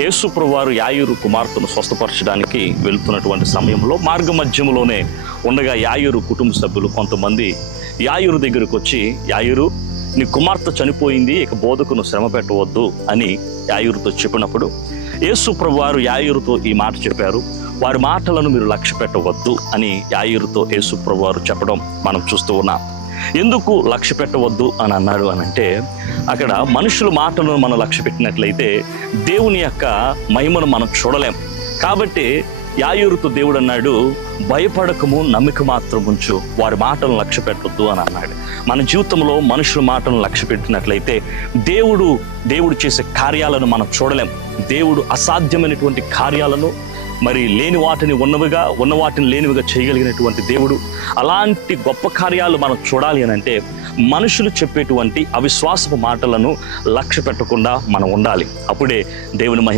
యేసు ప్రభువారు యాయిరు కుమార్తెను స్వస్థపరచడానికి వెళ్తున్నటువంటి సమయంలో మార్గ మధ్యములోనే ఉండగా యాయిరు కుటుంబ సభ్యులు కొంతమంది యాయిరు దగ్గరకు వచ్చి, యాయిరు, నీ కుమార్తె చనిపోయింది, ఇక బోధకును శ్రమ పెట్టవద్దు అని యాయిరుతో చెప్పినప్పుడు యేసు ప్రభువారు యాయిరుతో ఈ మాట చెప్పారు, వారి మాటలను మీరు లక్ష్య పెట్టవద్దు అని యాయిరుతో యేసు ప్రభువారు చెప్పడం మనం చూస్తూ ఉన్నాం. ఎందుకు లక్ష్య పెట్టవద్దు అని అన్నాడు అని అంటే, అక్కడ మనుషుల మాటలను మనం లక్ష్య పెట్టినట్లయితే దేవుని యొక్క మహిమను మనం చూడలేం. కాబట్టి యాయూరుతో దేవుడు అన్నాడు, భయపడకము, నమ్మిక మాత్రం ఉంచు, వారి మాటలను లక్ష్య పెట్టవద్దు అని అన్నాడు. మన జీవితంలో మనుషుల మాటలను లక్ష్య పెట్టినట్లయితే దేవుడు చేసే కార్యాలను మనం చూడలేం. దేవుడు అసాధ్యమైనటువంటి కార్యాలను, మరి లేని వాటిని ఉన్నవిగా, ఉన్న వాటిని లేనివిగా చేయగలిగినటువంటి దేవుడు. అలాంటి గొప్ప కార్యాలు మనం చూడాలి అని అంటే మనుషులు చెప్పేటువంటి అవిశ్వాసపు మాటలను లక్ష్య పెట్టకుండా మనం ఉండాలి. అప్పుడే దేవుని మహిమ